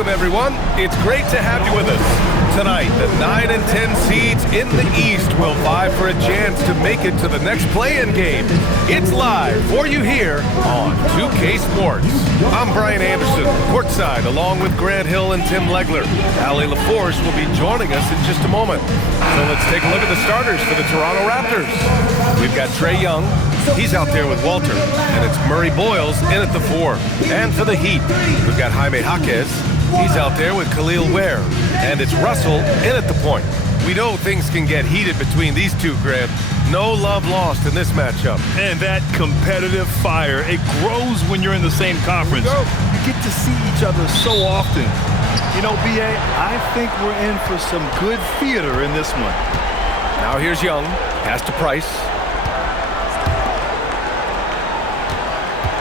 Welcome, everyone. It's great to have you with us. Tonight, the 9 and 10 seeds in the East will vie for a chance to make it to the next play-in game. It's live for you here on 2K Sports. I'm Brian Anderson, courtside, along with Grant Hill and Tim Legler. Allie LaForce will be joining us in just a moment. So let's take a look at the starters for the Toronto Raptors. We've got Trae Young. He's out there with Walter, and it's Murray Boyles in at the 4. And for the Heat, we've got Jaime Jaquez. He's out there with Khalil Ware, and it's Russell in at the point. We know things can get heated between these two, Grant. No love lost in this matchup. And that competitive fire, it grows when you're in the same conference. You get to see each other so often. You know, B.A., I think we're in for some good theater in this one. Now here's Young, pass to Price.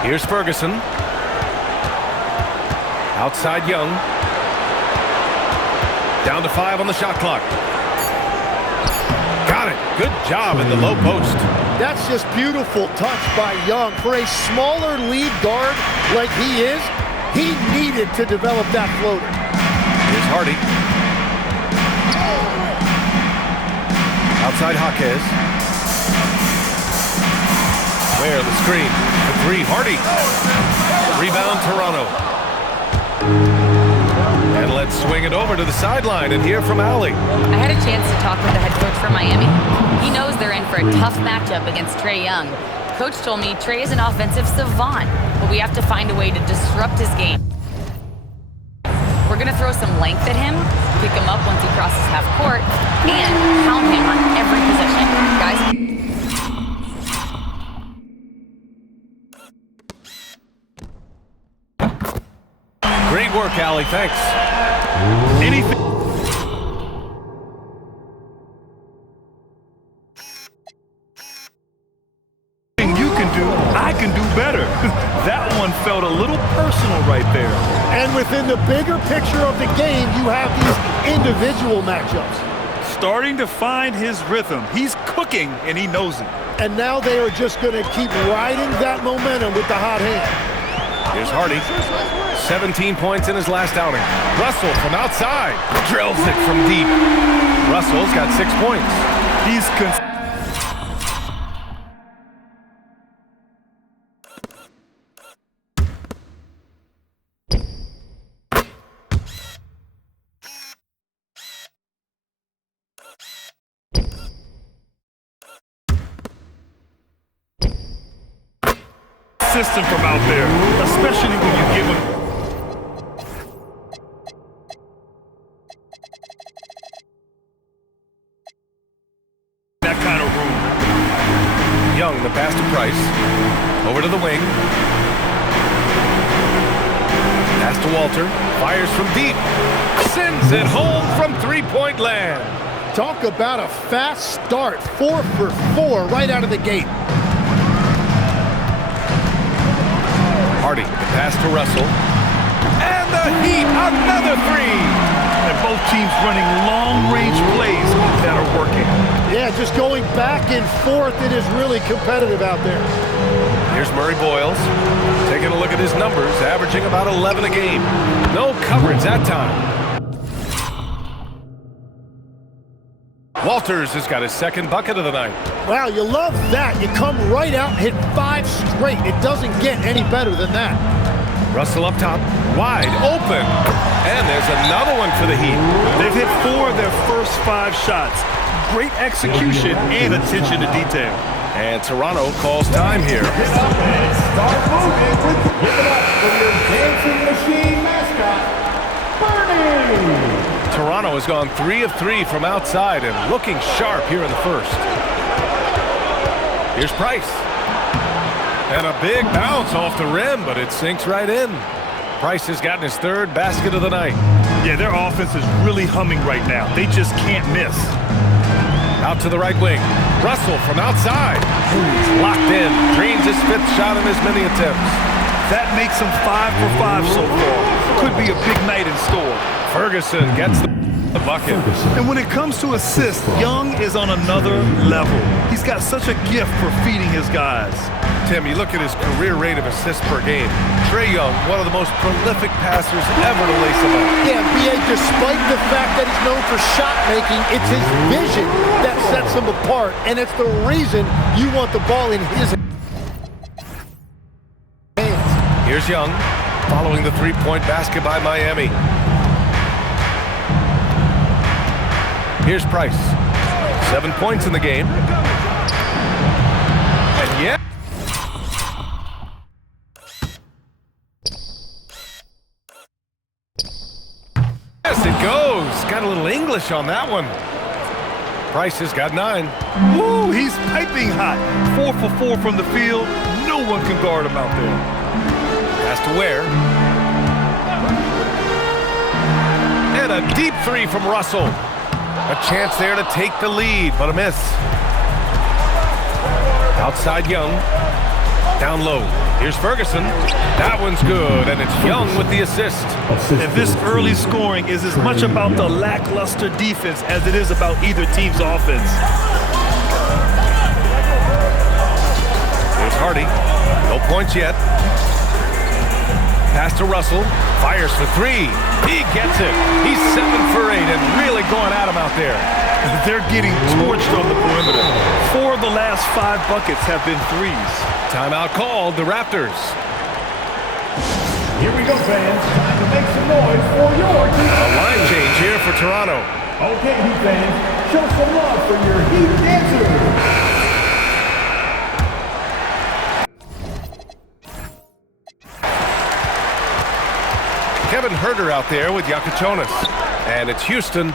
Here's Ferguson. Outside Young. Down to 5 on the shot clock. Got it. Good job in the low post. That's just beautiful touch by Young. For a smaller lead guard like he is, he needed to develop that floater. Here's Hardy. Outside Jaquez. Where the screen. The 3, Hardy. Rebound Toronto. And let's swing it over to the sideline and hear from Allie. I had a chance to talk with the head coach for Miami. He knows they're in for a tough matchup against Trae Young. Coach told me Trae is an offensive savant, but we have to find a way to disrupt his game. We're going to throw some length at him, pick him up once he crosses half court, and pound him on every possession. Guys, great work, Allie. Thanks. Anything you can do, I can do better. That one felt a little personal right there. And within the bigger picture of the game, you have these individual matchups. Starting to find his rhythm. He's cooking, and he knows it. And now they are just going to keep riding that momentum with the hot hand. Here's Hardy. 17 points in his last outing. Russell from outside. Drills it from deep. Russell's got 6 points. He's consistent from out there, especially when you give him that kind of room. Young, the pass to Price. Over to the wing. Pass to Walter. Fires from deep. Sends it home from three-point land. Talk about a fast start. 4 for 4 right out of the gate. Hardy, the pass to Russell. And the Heat, another 3. And both teams running long-range plays that are working. Yeah, just going back and forth. It is really competitive out there. Here's Murray Boyles. Taking a look at his numbers, averaging about 11 a game. No coverage that time. Walters has got his second bucket of the night. Wow, you love that. You come right out and hit 5 straight. It doesn't get any better than that. Russell up top, wide open. And there's another one for the Heat. They've hit 4 of their first 5 shots. Great execution and attention to detail. And Toronto calls time here. Start moving. Give it up for your dancing machine mascot, Bernie. Toronto has gone 3 of 3 from outside and looking sharp here in the first. Here's Price. And a big bounce off the rim, but it sinks right in. Price has gotten his 3rd basket of the night. Yeah, their offense is really humming right now. They just can't miss. Out to the right wing. Russell from outside. He's locked in. Drains his 5th shot in as many attempts. That makes him 5 for 5 so far. Could be a big night in store. Ferguson gets the bucket. And when it comes to assists, Young is on another level. He's got such a gift for feeding his guys. Tim, you look at his career rate of assists per game. Trae Young, one of the most prolific passers ever to lace him up. Yeah, B.A., despite the fact that he's known for shot making, it's his vision that sets him apart, and it's the reason you want the ball in his hands. Here's Young, following the three-point basket by Miami. Here's Price. 7 points in the game. And yeah. Yes, it goes. Got a little English on that one. Price has got 9. Woo, he's piping hot. 4 for 4 from the field. No one can guard him out there. Has to Ware. And a deep 3 from Russell. A chance there to take the lead, but a miss. Outside Young. Down low. Here's Ferguson. That one's good, and it's Young with the assist. And this early scoring is as much about the lackluster defense as it is about either team's offense. Here's Hardy. No points yet. Pass to Russell. Fires for 3. He gets it. He's 7 for 8 and really going at him out there. They're getting torched on the perimeter. 4 of the last 5 buckets have been threes. Timeout called, the Raptors. Here we go, fans. Time to make some noise for your team. A line change here for Toronto. Okay, Heat fans, show some love for your Heat dancers. Kevin Huerter out there with Yakachonis. And it's Houston.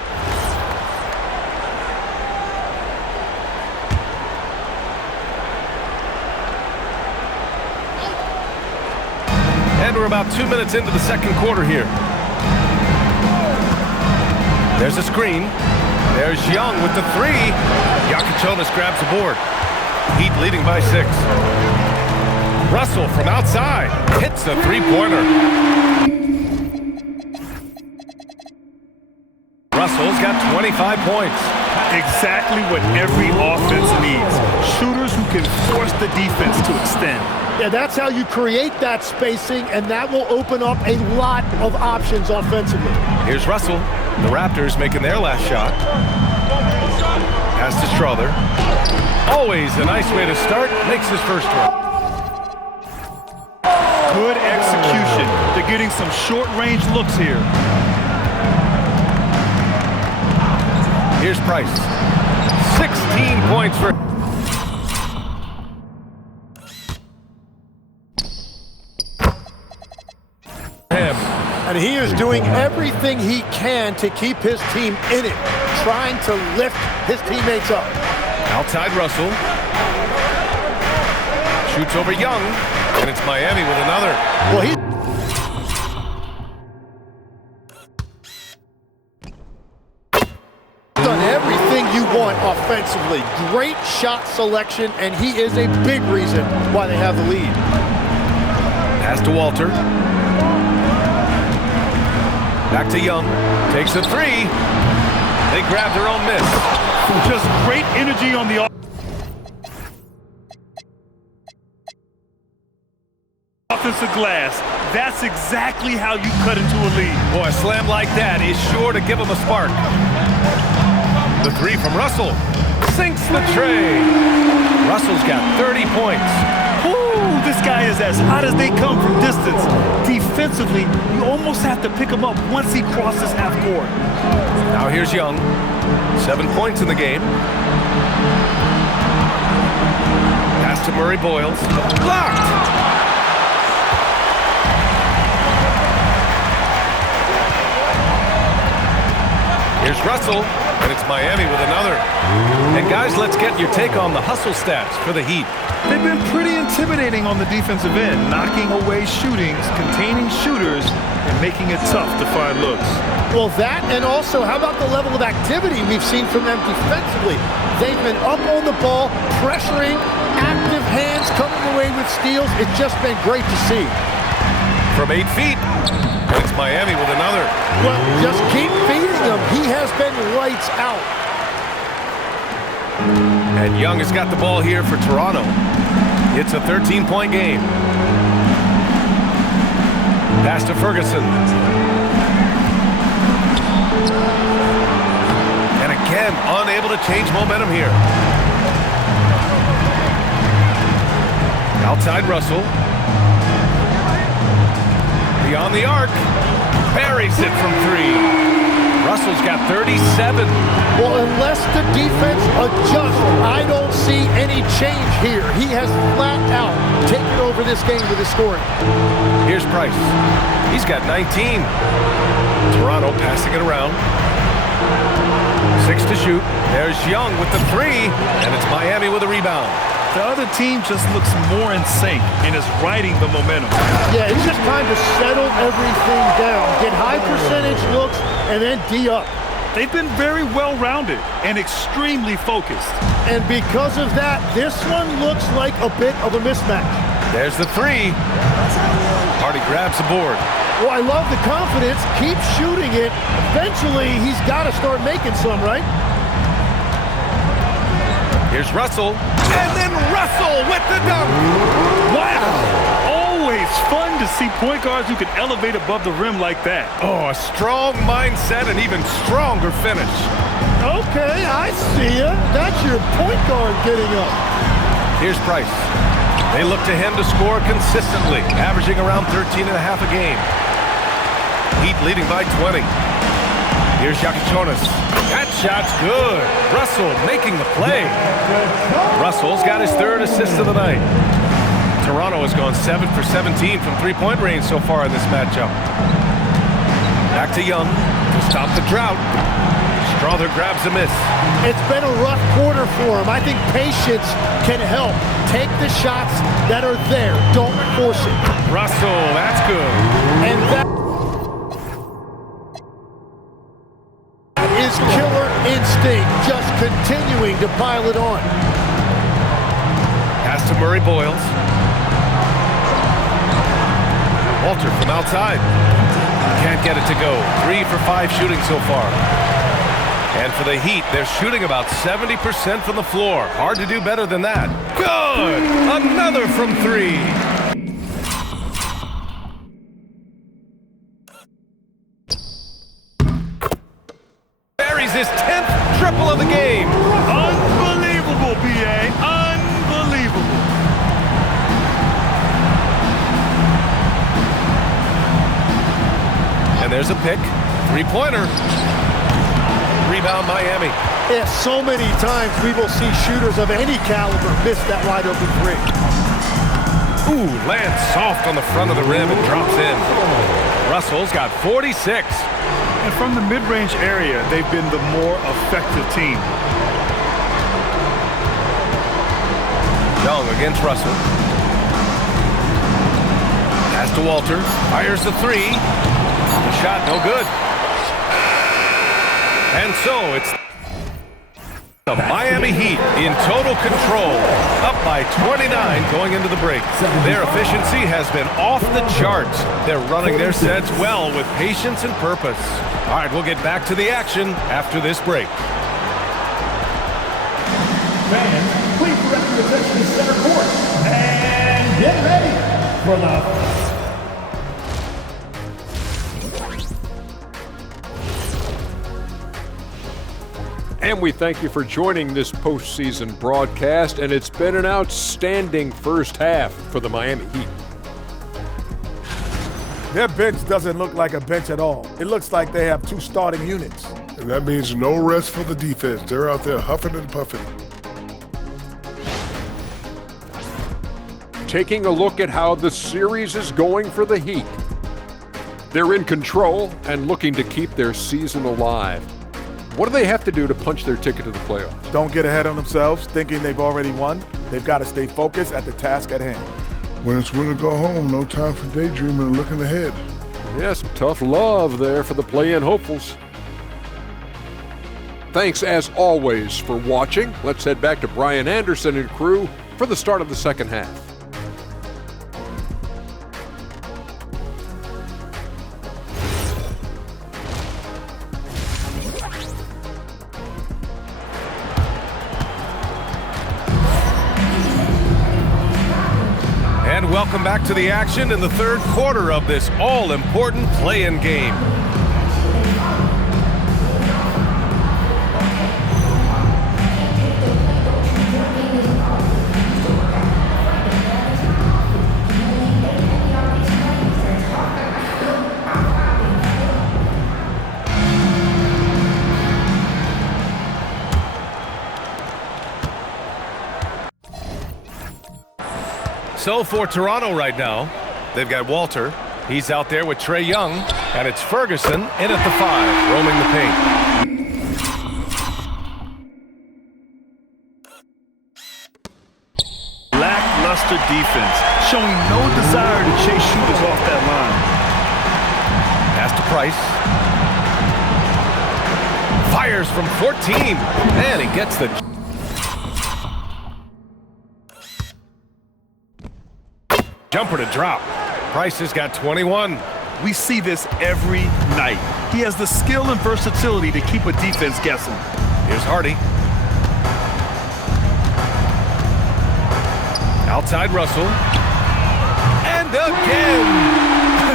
And we're about 2 minutes into the second quarter here. There's a screen. There's Young with the 3. Yakachonis grabs the board. Heat leading by 6. Russell from outside hits the three-pointer. Russell's got 25 points. Exactly what every offense needs. Shooters who can force the defense to extend. Yeah, that's how you create that spacing, and that will open up a lot of options offensively. Here's Russell. The Raptors making their last shot. Pass to Strother. Always a nice way to start. Makes his first one. Good execution. They're getting some short-range looks here. Here's Price. 16 points for him. And he is doing everything he can to keep his team in it, trying to lift his teammates up. Outside Russell. Shoots over Young, and it's Miami with another. Well, he done everything you want offensively. Great shot selection, and he is a big reason why they have the lead. Pass to Walter. Back to Young. Takes a 3. They grab their own miss. Just great energy on the offensive glass. That's exactly how you cut into a lead. Boy, a slam like that is sure to give them a spark. The 3 from Russell. Sinks the tray. Russell's got 30 points. Ooh, this guy is as hot as they come from distance. Defensively, you almost have to pick him up once he crosses half court. Now here's Young. 7 points in the game. Pass to Murray Boyles. Blocked! Here's Russell, and it's Miami with another. And guys, let's get your take on the hustle stats for the Heat. They've been pretty intimidating on the defensive end, knocking away shootings, containing shooters, and making it tough to find looks. Well, that, and also, how about the level of activity we've seen from them defensively? They've been up on the ball, pressuring, active hands, coming away with steals. It's just been great to see. From 8 feet, and it's Miami with another. Well, just keep feeding him. He has been lights out. And Young has got the ball here for Toronto. It's a 13-point game. Pass to Ferguson. And again, unable to change momentum here. Outside Russell. Beyond the arc. Buries it from 3. Russell's got 37. Well, unless the defense adjusts, I don't see any change here. He has flat out taken over this game with his scoring. Here's Price. He's got 19. Toronto passing it around. 6 to shoot. There's Young with the 3, and it's Miami with a rebound. The other team just looks more in sync and is riding the momentum. Yeah, it's just time to settle everything down. Get high percentage looks and then D up. They've been very well-rounded and extremely focused. And because of that, this one looks like a bit of a mismatch. There's the 3. Hardy grabs the board. Well, I love the confidence. Keep shooting it. Eventually, he's got to start making some, right? Here's Russell. And then Russell with the dunk. Wow! Always fun to see point guards who can elevate above the rim like that. Oh, a strong mindset and even stronger finish. Okay, I see ya. That's your point guard getting up. Here's Price. They look to him to score consistently, averaging around 13.5 a game. Heat leading by 20. Here's Yakichonis. That shot's good. Russell making the play. Russell's got his 3rd assist of the night. Toronto has gone 7 for 17 from three-point range so far in this matchup. Back to Young to stop the drought. Strother grabs a miss. It's been a rough quarter for him. I think patience can help. Take the shots that are there. Don't force it. Russell, that's good. And that is killer instinct, just continuing to pile it on. Pass to Murray Boyles. Walter from outside. Can't get it to go. 3 for 5 shooting so far. And for the Heat, they're shooting about 70% from the floor. Hard to do better than that. Good! Another from 3. Buries his 10th triple of the game. Unbelievable, B.A. Unbelievable. And there's a pick. 3-pointer. Rebound Miami. Yeah, so many times we will see shooters of any caliber miss that wide open 3. Ooh, lands soft on the front of the rim and drops in. Russell's got 46. And from the mid-range area, they've been the more effective team. Young against Russell. Pass to Walter. Fires the 3. The shot no good. And so it's the Miami Heat in total control, up by 29 going into the break. Their efficiency has been off the charts. They're running their sets well with patience and purpose. All right, we'll get back to the action after this break. Fans, please direct your attention to center court and get ready for the And we thank you for joining this postseason broadcast, and it's been an outstanding first half for the Miami Heat. Their bench doesn't look like a bench at all. It looks like they have 2 starting units. And that means no rest for the defense. They're out there huffing and puffing. Taking a look at how the series is going for the Heat. They're in control and looking to keep their season alive. What do they have to do to punch their ticket to the playoffs? Don't get ahead of themselves thinking they've already won. They've got to stay focused at the task at hand. When it's win or go home, no time for daydreaming and looking ahead. Yes, tough love there for the play-in hopefuls. Thanks as always for watching. Let's head back to Brian Anderson and crew for the start of the second half. welcome back to the action in the third quarter of this all-important play-in game. So for Toronto right now, they've got Walter. He's out there with Trae Young, and it's Ferguson in at the 5, roaming the paint. Lackluster defense, showing no desire to chase shooters off that line. Pass to Price. Fires from 14, and he gets the... jumper to drop. Price has got 21. We see this every night. He has the skill and versatility to keep a defense guessing. Here's Hardy. Outside Russell. And again!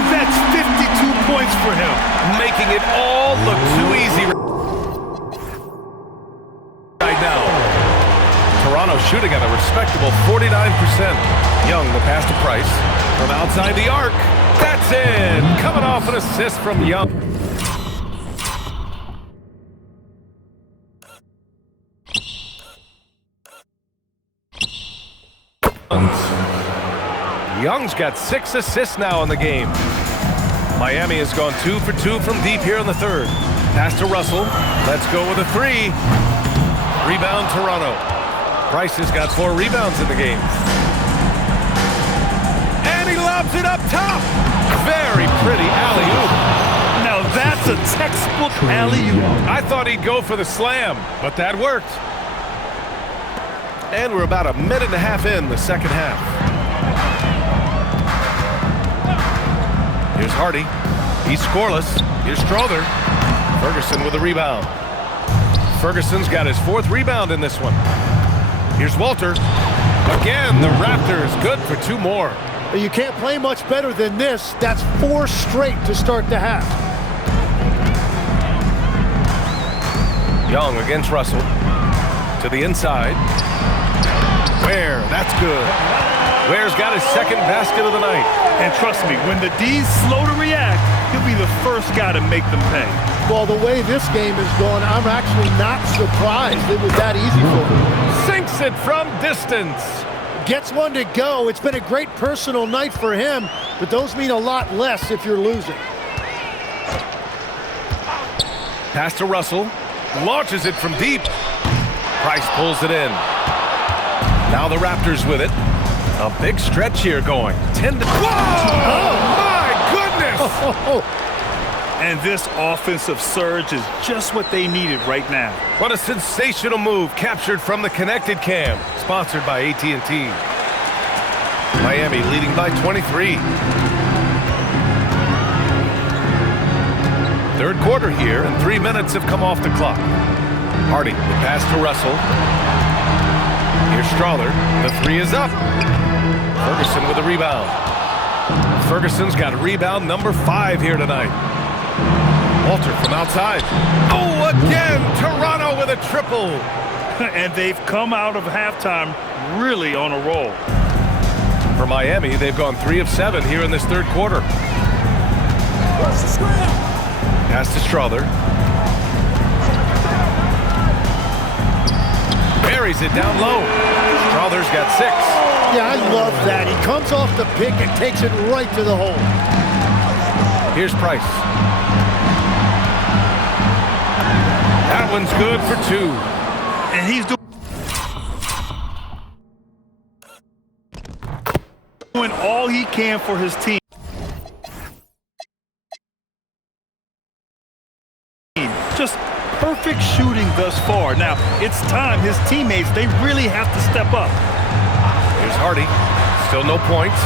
That's 52 points for him. Making it all look too easy right now. Toronto shooting at a respectable 49%. Young, the pass to Price. From outside the arc. That's it! Coming off an assist from Young. Young's got 6 assists now in the game. Miami has gone 2 for 2 from deep here in the third. Pass to Russell. Let's go with a 3. Rebound Toronto. Price has got 4 rebounds in the game. And he lobs it up top. Very pretty alley-oop. Now that's a textbook alley-oop. I thought he'd go for the slam, but that worked. And we're about a minute and a half in the second half. Here's Hardy. He's scoreless. Here's Strother. Ferguson with a rebound. Ferguson's got his 4th rebound in this one. Here's Walter. Again, the Raptors good for 2 more. You can't play much better than this. That's 4 straight to start the half. Young against Russell. To the inside. Ware, that's good. Ware's got his 2nd basket of the night. And trust me, when the D's slow to react, he'll be the first guy to make them pay. Well, the way this game is going, I'm actually not surprised it was that easy for him. Sinks it from distance. Gets one to go. It's been a great personal night for him, but those mean a lot less if you're losing. Pass to Russell. Launches it from deep. Price pulls it in. Now the Raptors with it. A big stretch here going. 10 to... Whoa! Oh, my goodness! And this offensive surge is just what they needed right now. What a sensational move captured from the connected cam. Sponsored by AT&T. Miami leading by 23. Third quarter here, and 3 minutes have come off the clock. Hardy, the pass to Russell. Here's Strother. The 3 is up. Ferguson with a rebound. Ferguson's got rebound number 5 here tonight. Walter from outside. Oh, again! Toronto with a triple. And they've come out of halftime really on a roll. For Miami, they've gone 3 of 7 here in this third quarter. Pass to Strother. Buries it down low. Strother's got 6. Yeah, I love that. He comes off the pick and takes it right to the hole. Here's Price. That one's good for 2. And he's doing all he can for his team. Just perfect shooting thus far. Now, it's time. His teammates, they really have to step up. Here's Hardy. Still no points.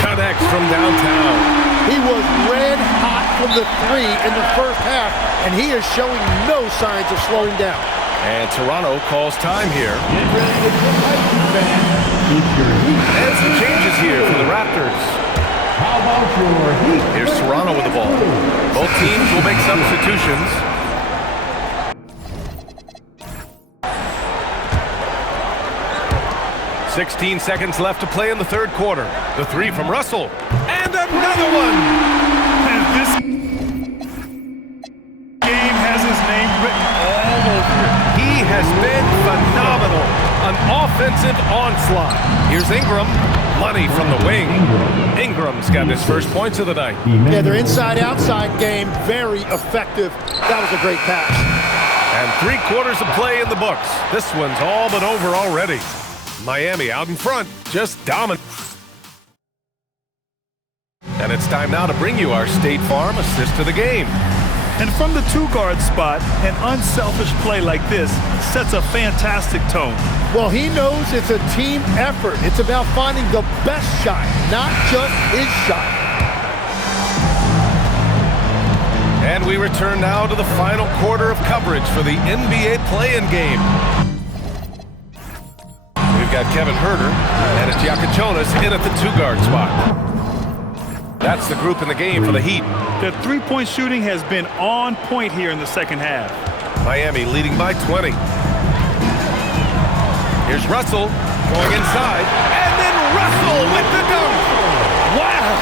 Connects from downtown. He was red hot from the 3 in the first half, and he is showing no signs of slowing down. And Toronto calls time here. Get ready to get hyped, fans. It's your Heat. And some changes here for the Raptors. How about your Heat? Here's Toronto with the ball. Both teams will make substitutions. "16 seconds left to play in the third quarter. The three from Russell. And another one! And this game has his name written all over it. He has been phenomenal. An offensive onslaught. Here's Ingram. Money from the wing. Ingram's got his first points of the night. Yeah, their inside-outside game, very effective. That was a great pass. And 3 quarters of play in the books. This one's all but over already. Miami out in front, just dominant. And it's time now to bring you our State Farm assist to the game. And from the two-guard spot, an unselfish play like this sets a fantastic tone. Well, he knows it's a team effort. It's about finding the best shot, not just his shot. And we return now to the final quarter of coverage for the NBA play-in game. We've got Kevin Huerter and it's Yakachonis in at the two-guard spot. That's the group in the game for the Heat. The three-point shooting has been on point here in the second half. Miami leading by 20. Here's Russell going inside, and then Russell with the dunk. Wow!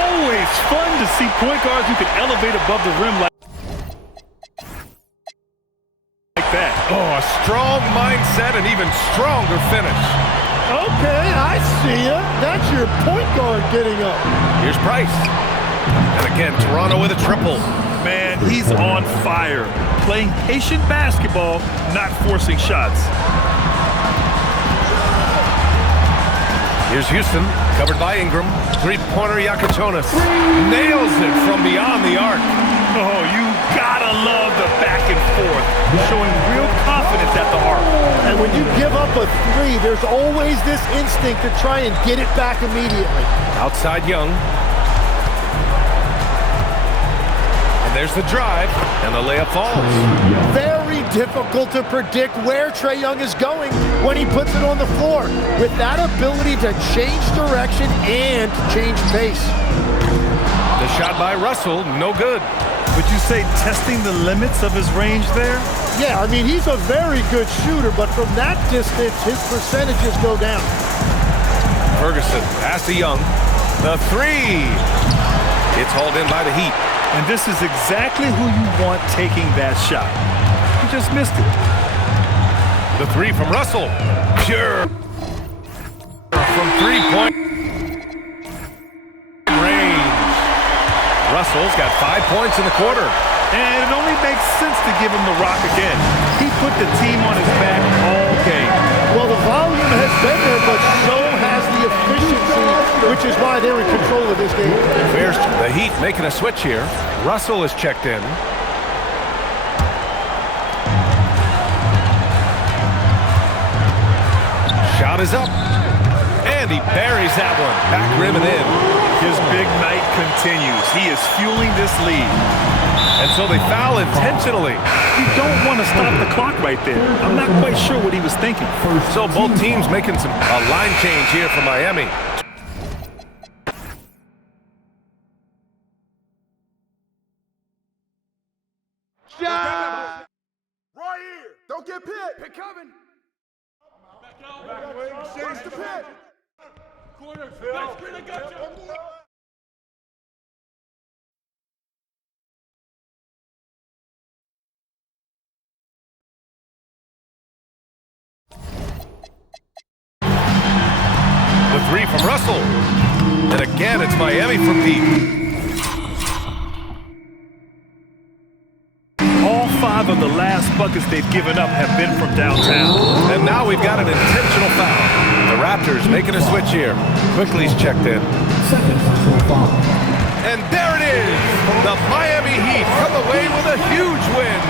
Always fun to see point guards who can elevate above the rim like that. Oh, a strong mindset and even stronger finish. Okay, I see ya. That's your point guard getting up. Here's Price. And again, Toronto with a triple. Man, he's on fire. Playing patient basketball, not forcing shots. Here's Houston, covered by Ingram. Three-pointer Yakachonis. Nails it from beyond the arc. Oh, you gotta love the back and forth, showing real confidence at the arc. And when you give up a three, there's always this instinct to try and get it back immediately. Outside Young. And there's the drive, and the layup falls. Very difficult to predict where Trae Young is going when he puts it on the floor. With that ability to change direction and change pace. The shot by Russell, no good. Would you say testing the limits of his range there? Yeah, I mean, he's a very good shooter, but from that distance, his percentages go down. Ferguson, pass to Young. The three. It's hauled in by the Heat. And this is exactly who you want taking that shot. He just missed it. The three from Russell. Pure. From three-point range. Russell's got 5 points in the quarter. And it only makes sense to give him the rock again. He put the team on his back all game. Well, the volume has been there, but so has the efficiency, which is why they're in control of this game. There's the Heat making a switch here. Russell is checked in. Shot is up. And he buries that one. Back rim and in. His big night continues. He is fueling this lead. And so they foul intentionally. You don't want to stop the clock right there. I'm not quite sure what he was thinking. So both teams making a line change here for Miami. Shot! Right here. Don't get picked. Pick coming. Back wing. Chase the pick. Corner. Back screen. I got you. The three from Russell. And again, it's Miami from deep. All 5 of the last buckets they've given up have been from downtown. And now we've got an intentional foul. The Raptors making a switch here. Quickly's checked in. And there it is. The Miami Heat come away with a huge win.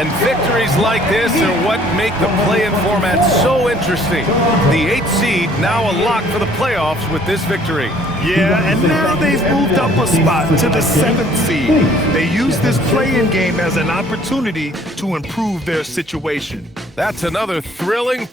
And victories like this are what make the play-in format so interesting. The 8th seed now a lock for the playoffs with this victory. Yeah, and now they've moved up a spot to the 7th seed. They use this play-in game as an opportunity to improve their situation. That's another thrilling